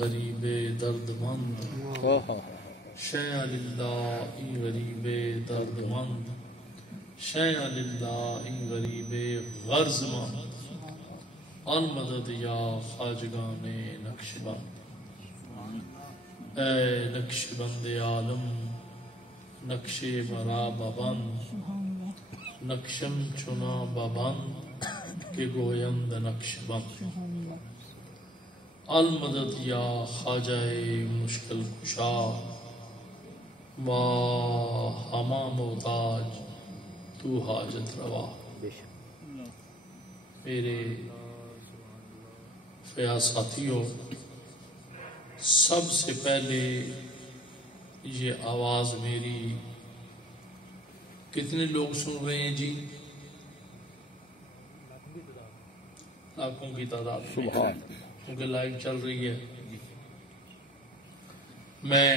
غریب درد مند شیع للہ غریب درد مند شیع للہ غریب غرض مند المدد یا خواجگان نقش بند اے نقش بند عالم نقش مرا ببند نقشم چنا ببند کہ گویند نقش بند المدد یا خواجہ مشکل کشا و ہما محتاج تو حاجت روا. میرے فیاض ساتھیوں، سب سے پہلے یہ آواز میری کتنے لوگ سن رہے ہیں جی؟ لاکھوں کی تعداد میں، کیونکہ لائیو چل رہی ہے. میں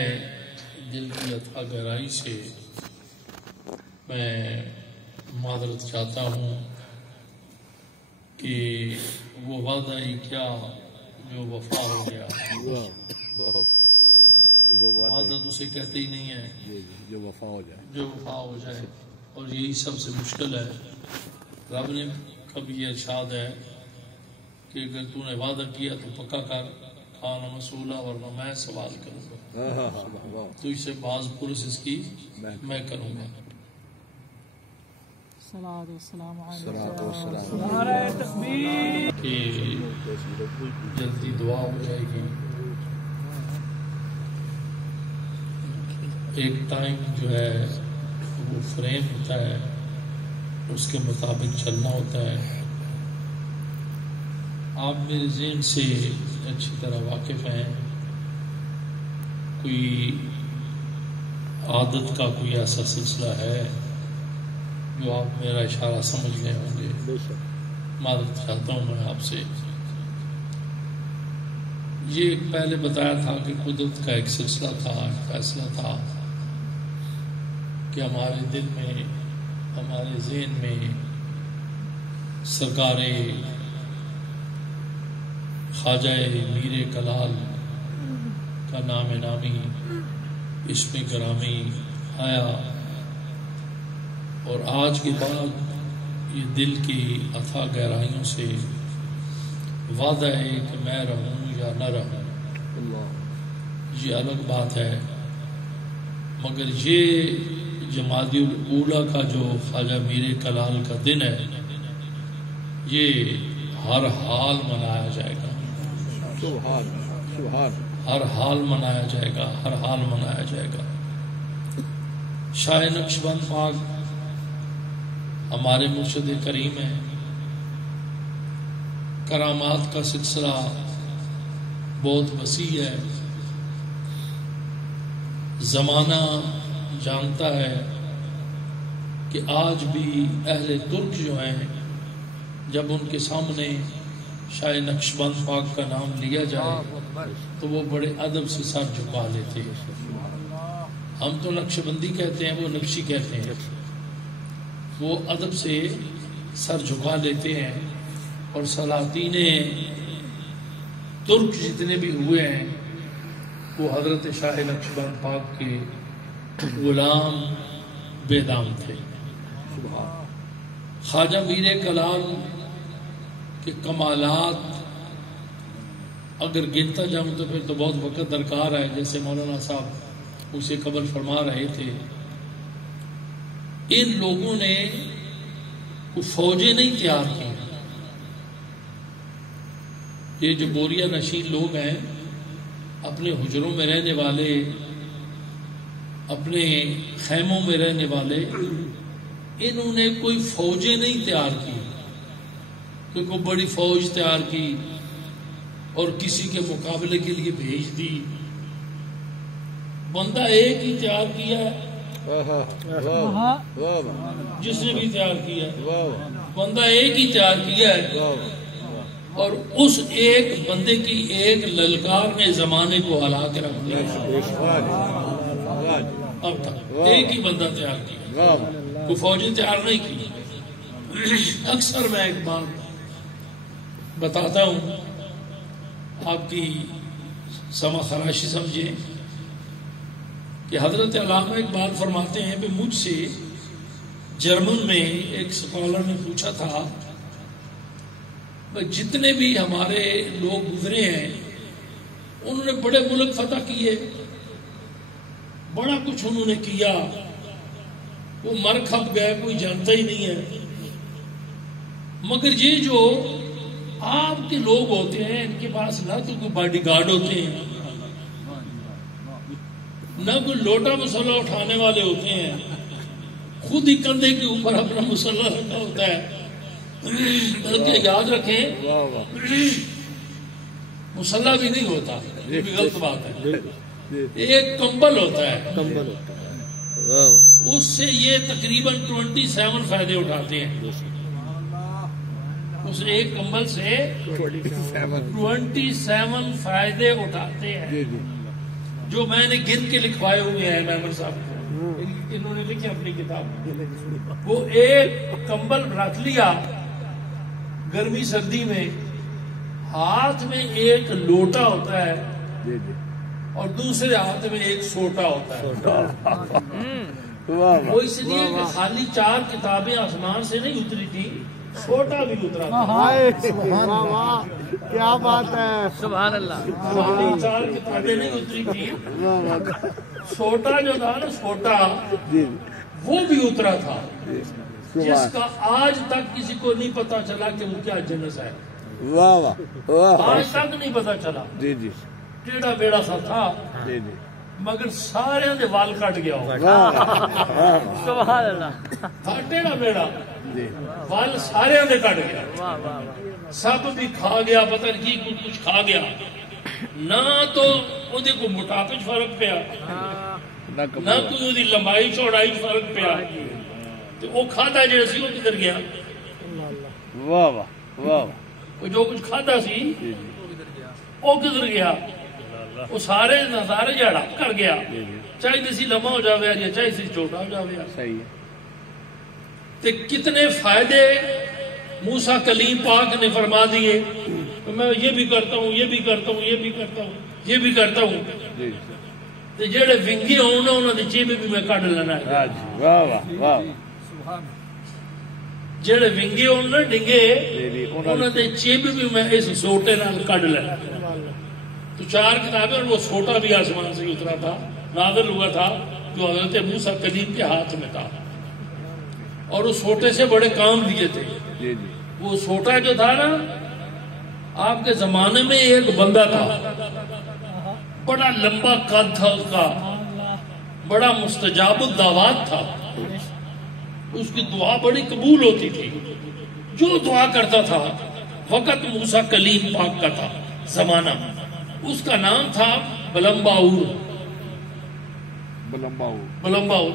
دل کی اتھا گہرائی سے میں معذرت چاہتا ہوں کہ وہ وعدہ ہی کیا جو وفا ہو گیا. وعدہ تو اسے کہتے ہی نہیں ہے جو وفا ہو جائے. اور یہی سب سے مشکل ہے. رب نے کبھی یہ ارشاد ہے کہ اگر تو نے وعدہ کیا تو پکا کر، کھانا مسئولہ ورنہ میں سوال کروں گا، تو اسے بعض پروسیس کی میں کروں گا. کہ جلدی دعا ہو جائے گی. ایک ٹائم جو ہے وہ فریم ہوتا ہے، اس کے مطابق چلنا ہوتا ہے. آپ میرے ذہن سے اچھی طرح واقف ہیں. کوئی عادت کا کوئی ایسا سلسلہ ہے جو آپ میرا اشارہ سمجھ گئے ہوں گے. معذرت چاہتا ہوں میں آپ سے. یہ پہلے بتایا تھا کہ قدرت کا ایک سلسلہ تھا، ایک فیصلہ تھا کہ ہمارے دل میں، ہمارے ذہن میں سرکار خواجہ میر کلال کا نام نامی، اسم گرامی آیا. اور آج کے بعد یہ دل کی اتھا گہرائیوں سے وعدہ ہے کہ میں رہوں یا نہ رہوں، یہ الگ بات ہے. مگر یہ جمادی الاولیٰ کا جو خواجہ میر کلال کا دن ہے، یہ ہر حال منایا جائے گا. ہر حال منایا جائے گا، ہر حال منایا جائے گا. شاہ نقشبند پاک ہمارے مرشد کریم ہیں. کرامات کا سلسلہ بہت وسیع ہے. زمانہ جانتا ہے کہ آج بھی اہل ترک جو ہیں، جب ان کے سامنے شاہ نقشبند پاک کا نام لیا جائے تو وہ بڑے ادب سے سر جھکا لیتے ہیں. ہم تو نقشبندی کہتے ہیں، وہ نقشی کہتے ہیں. وہ ادب سے سر جھکا لیتے ہیں. اور سلاطین ترک جتنے بھی ہوئے ہیں وہ حضرت شاہ نقشبند پاک کے غلام بے دام تھے. خواجہ میر کلال کے کمالات اگر گنتا جاؤں تو پھر تو بہت وقت درکار ہے. جیسے مولانا صاحب اسے قبل فرما رہے تھے، ان لوگوں نے فوجیں نہیں تیار کی. یہ جو بوریا نشین لوگ ہیں، اپنے حجروں میں رہنے والے، اپنے خیموں میں رہنے والے، انہوں نے کوئی فوجیں نہیں تیار کی کہ کوئی بڑی فوج تیار کی اور کسی کے مقابلے کے لیے بھیج دی. بندہ ایک ہی تیار کیا ہے، جس نے بھی تیار کیا ہے، بندہ ایک ہی تیار کیا ہے. اور اس ایک بندے کی ایک للکار نے زمانے کو ہلا کے رکھ دیا. اب تک ایک ہی بندہ تیار کیا، کوئی فوجیں تیار نہیں کی. اکثر میں ایک بات بتاتا ہوں، آپ کی سما خراشی سمجھیں کہ حضرت علامہ اقبال فرماتے ہیں کہ مجھ سے جرمن میں ایک اسکالر نے پوچھا تھا جتنے بھی ہمارے لوگ گزرے ہیں انہوں نے بڑے ملک فتح کیے، بڑا کچھ انہوں نے کیا، وہ مر کھپ گئے کوئی جانتا ہی نہیں ہے، مگر یہ جو آپ کے لوگ ہوتے ہیں ان کے پاس نہ تو کوئی باڈی گارڈ ہوتے ہیں، نہ کوئی لوٹا مسلح اٹھانے والے ہوتے ہیں، خود ہی کندھے کے اوپر اپنا مسلح رکھا ہوتا ہے۔ بلکہ یاد رکھیں مسلح بھی نہیں ہوتا، یہ بھی غلط بات ہے، ایک کمبل ہوتا ہے، اس سے یہ تقریباً 27 فائدے اٹھاتے ہیں، اس ایک کمبل سے 27 فائدے اٹھاتے ہیں، جو میں نے گن کے لکھوائے ہوئے ہیں ممبر صاحب کو، انہوں نے لکھے اپنی کتاب۔ وہ ایک کمبل رکھ لیا گرمی سردی میں، ہاتھ میں ایک لوٹا ہوتا ہے اور دوسرے ہاتھ میں ایک سوٹا ہوتا ہے۔ وہ اس لیے کہ خالی 4 کتابیں آسمان سے نہیں اتری تھی، چھوٹا بھی اترا تھا۔ کیا بات ہے، سبحان اللہ، خالی 4 کتابیں نہیں اتری تھی، چھوٹا جو تھا نا چھوٹا وہ بھی اترا تھا، جس کا آج تک کسی کو نہیں پتا چلا کہ وہ کیا جنس ہے، آج تک نہیں پتا چلا۔ ٹیڑھا بیڑا سا تھا مگر سارے دے وال کٹ گیا تھا، ٹیڑھا بیڑا وال سارے دے کٹ گیا، سب بھی کھا گیا، پتہ نہیں کچھ کھا گیا، نہ تو وہ کو موٹاپے فرق پیا، نہ کوئی لمبائی چوڑائی فرق پیا، تو وہ کھادا جو سی وہ کدھر گیا، وہ جو کچھ کھادا سی وہ کدھر گیا، وہ سارے نظارے جڑا کر گیا، چاہے کسی لمبا ہو جاوے یا چاہے کسی چھوٹا ہو جاوے۔ تے کتنے فائدے موسیٰ کلیم پاک نے فرما دیے، میں یہ بھی کرتا ہوں، یہ بھی کرتا ہوں، یہ بھی کرتا ہوں، یہ بھی کرتا ہوں، تے جڑے ونگے ہوں انہوں نے چیبے بھی میں کٹ لینا ہے، جڑے ونگے ہوں نا ڈنگے انہوں نے چیبے بھی میں اس سوٹے نال کٹ لینا ہے۔ تو 4 کتابیں اور وہ سوٹا بھی آسمان سے اترا تھا، نازل ہوا تھا، جو حضرت موسیٰ کلیم کے ہاتھ میں تھا، اور اس سوٹے سے بڑے کام دیے تھے۔ وہ سوٹا جو تھا نا، آپ کے زمانے میں ایک بندہ تھا، بڑا لمبا قد تھا اس کا، بڑا مستجاب الدعوات تھا، اس کی دعا بڑی قبول ہوتی تھی، جو دعا کرتا تھا وقت موسیٰ کلیم پاک کا تھا زمانہ، اس کا نام تھا بلمباور،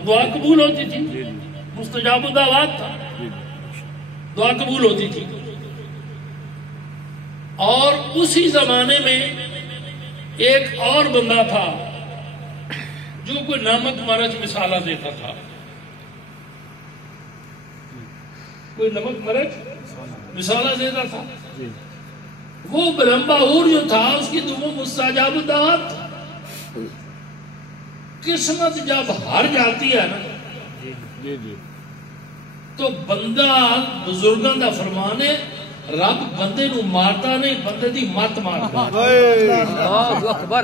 دعا قبول ہوتی تھی، مستجاب الدعوات تھا، دعا قبول ہوتی تھی۔ اور اسی زمانے میں ایک اور بندہ تھا جو کوئی نمک مرچ مثالہ دیتا تھا، کوئی نمک مرچ مثالہ دیتا تھا، وہ بلمباور جو تھا اس کی دعا مستجاب الدعوات تھا۔ قسمت جب ہار جاتی ہے نا تو بندہ بزرگاں دا فرمانے رب بندے نو مارتا نہیں، بندے دی مت مارتا۔ اللہ اکبر،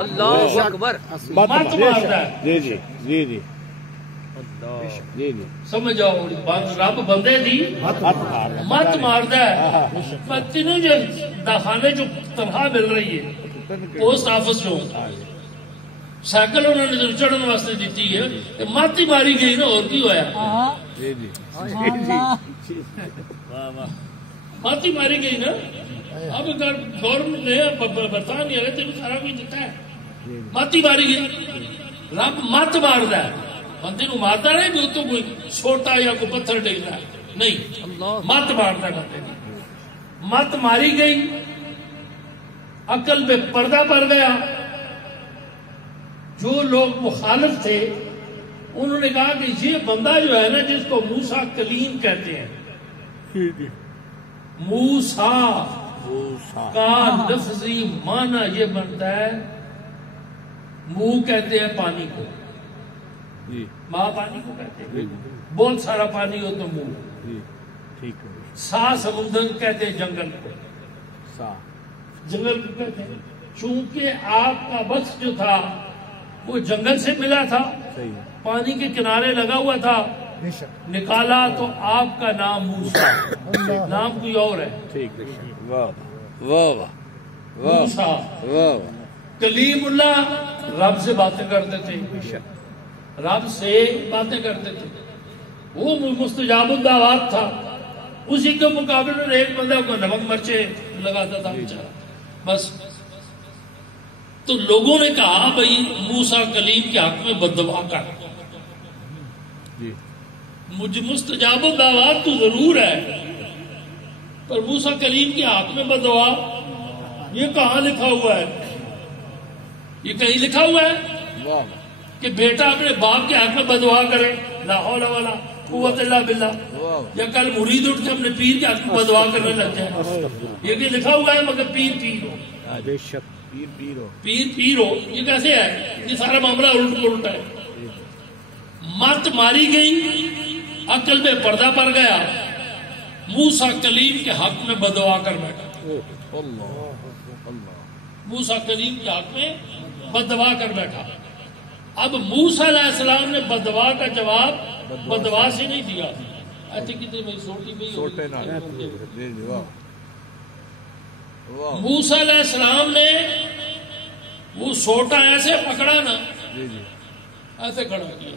اللہ اکبر، مت مارتا ہے، سمجھ جاؤ، رب بندے دی مت مارتا ہے۔ میں تینوں جو داخانے جو تنخواہ مل رہی ہے پوسٹ آفس جو سائیکل انہوں نے چڑھن واسطے دیتی ہے، مت ہی ماری گئی نا، اور کی ہوا، مت ہی ماری گئی نا۔ اب گورنمنٹ نے برطانیہ نے تین سارا کچھ دیتا ہے، مت ہی ماری گئی۔ رب مت مارتا ہے، بندے نو مارتا نہیں بھی اتوں کوئی چھوٹا یا کوئی پتھر ڈگتا ہے، نہیں، مت مارتا بندے نے۔ مت ماری گئی، عقل پہ پردہ پڑ گیا۔ جو لوگ مخالف تھے انہوں نے کہا کہ یہ بندہ جو ہے نا جس کو موسیٰ کلیم کہتے ہیں، موسیٰ کا لفظی معنی یہ بنتا ہے، منہ کہتے ہیں پانی کو، ماں پانی کو کہتے ہیں، بہت سارا پانی ہو تو منہ، سا سمندر کہتے ہیں جنگل کو، جنگل کو کہتے ہیں، چونکہ آپ کا وقت جو تھا وہ جنگل سے ملا تھا، پانی کے کنارے لگا ہوا تھا، نکالا تو آپ کا نام موسیٰ، نام کوئی اور ہے، موسیٰ۔ کلیم اللہ رب سے باتیں کرتے تھے، رب سے باتیں کرتے تھے، وہ مستجاب الدعوات تھا، اسی کے مقابلے میں ایک بندہ کو نمک مرچے لگاتا تھا بیچارہ، بس۔ تو لوگوں نے کہا بھائی موسیٰ کلیم کے حق میں بددعا کر، مجھے مستجاب الدعوات تو ضرور ہے، پر موسیٰ کلیم کے حق میں بددعا یہ کہاں لکھا ہوا ہے؟ یہ کہیں لکھا ہوا ہے کہ بیٹا اپنے باپ کے حق میں بددعا کرے؟ لا حول ولا قوت الا باللہ۔ یا کل مرید اٹھ کے اپنے پیر کے حق میں بددعا کرنے لگ جائے، یہ کہ لکھا ہوا ہے مگر پیر پیر ہو، پیر پیر ہو، یہ کیسے ہے؟ یہ سارا معاملہ الٹ پلٹ ہے۔ مت ماری گئی، عقل میں پردہ پڑ گیا، موسیٰ کلیم کے حق میں بددعا کر بیٹھا، موسیٰ کلیم کے حق میں بددعا کر بیٹھا۔ اب موسیٰ علیہ السلام نے بددعا کا جواب بددعا سے نہیں دیا، ایسے کتنی میری سوٹی بھی موسیٰ علیہ السلام نے وہ سوٹا ایسے پکڑا نا، ایسے کھڑا کیا،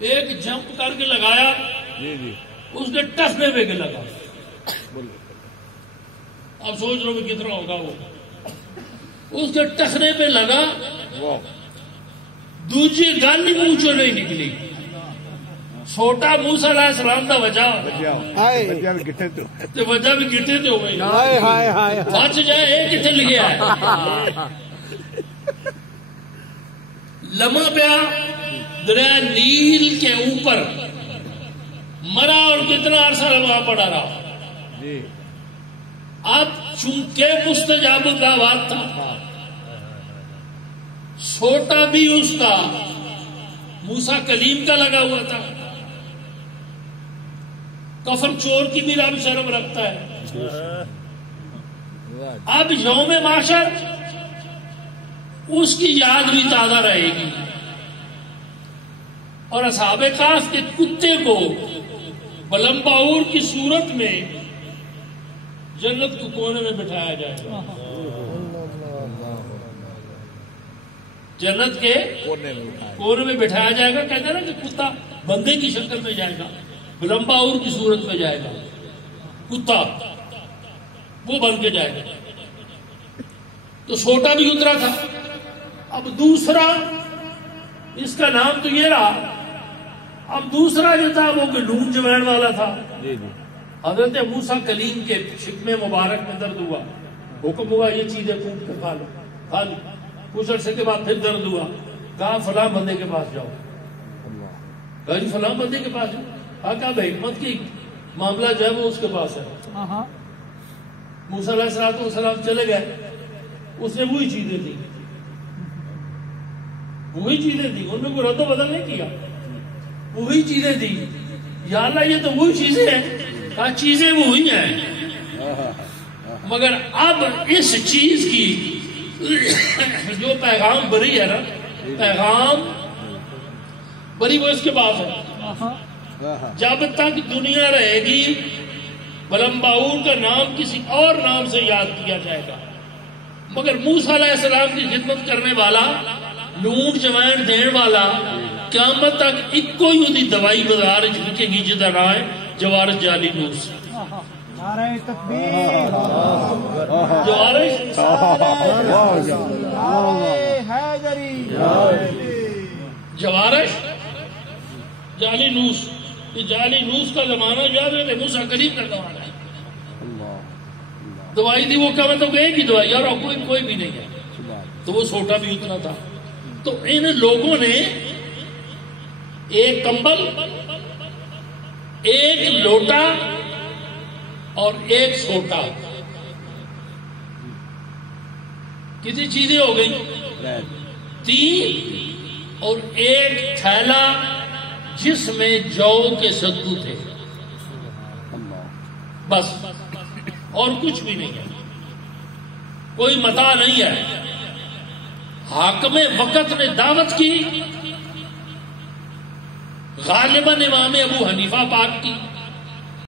ایک جمپ کر کے لگایا، اس نے ٹخنے پہ کے لگا، اب سوچ رہو کہ کتنا ہوگا وہ، اس کے ٹخنے پہ لگا، دوسری گل ہی منہ چوں نہیں نکلی، چھوٹا موسیٰ علیہ السلام دا وجہ وجہ بھی گٹے تے ہو گئی، بچ جائے یہ کتنے لگیا ہے، لمحہ پیا دریا نیل کے اوپر مرا اور کتنا عرصہ لمحہ پڑا رہا۔ اب چونکہ مستجاب الدعوات تھا، چھوٹا بھی اس کا موسیٰ کلیم کا لگا ہوا تھا، کفن چور کی بھی رب شرم رکھتا ہے۔ اب یوم معاشر اس کی یاد بھی تازہ رہے گی، اور اصحاب کہف کے کتے کو بلمباور کی صورت میں جنت کو کونے میں بٹھایا جائے گا، جنت کے کونے میں بٹھایا جائے گا، کہتے ہیں نا کہ کتا بندے کی شکل میں جائے گا، بلمباور کی صورت میں جائے گا کتا، وہ بن کے جائے گا۔ تو چھوٹا بھی اترا تھا، اب دوسرا اس کا نام تو یہ رہا، اب دوسرا جو تھا وہ کہ نون جوین والا تھا۔ حضرت موسیٰ کلیم کے شکم مبارک میں درد ہوا، حکم ہوا یہ چیزیں کوٹ کے کھا لو، کھا لی، کچھ عرصے کے بعد پھر درد ہوا، کہا فلاں بندے کے پاس جاؤ، کہا جی فلاں بندے کے پاس جاؤ، کہا بھائی حکمت کی معاملہ جو ہے وہ اس کے پاس ہے۔ موسیٰ علیہ السلام چلے گئے، اس نے وہی چیزیں دی، وہی چیزیں دی، ان میں کوئی رد و بدل نہیں کیا، وہی چیزیں دی۔ یا اللہ یہ تو وہی چیزیں ہیں، کہا چیزیں وہی ہیں، مگر اب اس چیز کی جو پیغام بری ہے نا، پیغام بری وہ اس کے پاس ہے۔ جب تک دنیا رہے گی بلمباور کا نام کسی اور نام سے یاد کیا جائے گا، مگر موسیٰ علیہ السلام کی خدمت کرنے والا، لونٹ جوائن دین والا، قیامت تک ایک کوئی ہوتی دوائی بازار لکھے گی جدا نہ ہے جوارش جعلی نوس، نعرہ تکبیر، جوارش جوارش جعلی نوس، یہ جعلی نوس کا زمانہ جو ہے موسیٰ کلیم کا زمانہ ہے۔ دوائی دی وہ کیا مطلب ایک ہی دوائی اور کوئی بھی نہیں ہے، تو وہ چھوٹا بھی اتنا تھا۔ تو ان لوگوں نے ایک کمبل، ایک لوٹا اور ایک چھوٹا، کتنی چیزیں ہو گئی؟ 3 اور ایک تھیلا جس میں جو کے ستو تھے، بس، اور کچھ بھی نہیں ہے، کوئی متاع نہیں ہے۔ حاکم وقت نے دعوت کی، غالباً امام ابو حنیفہ پاک کی،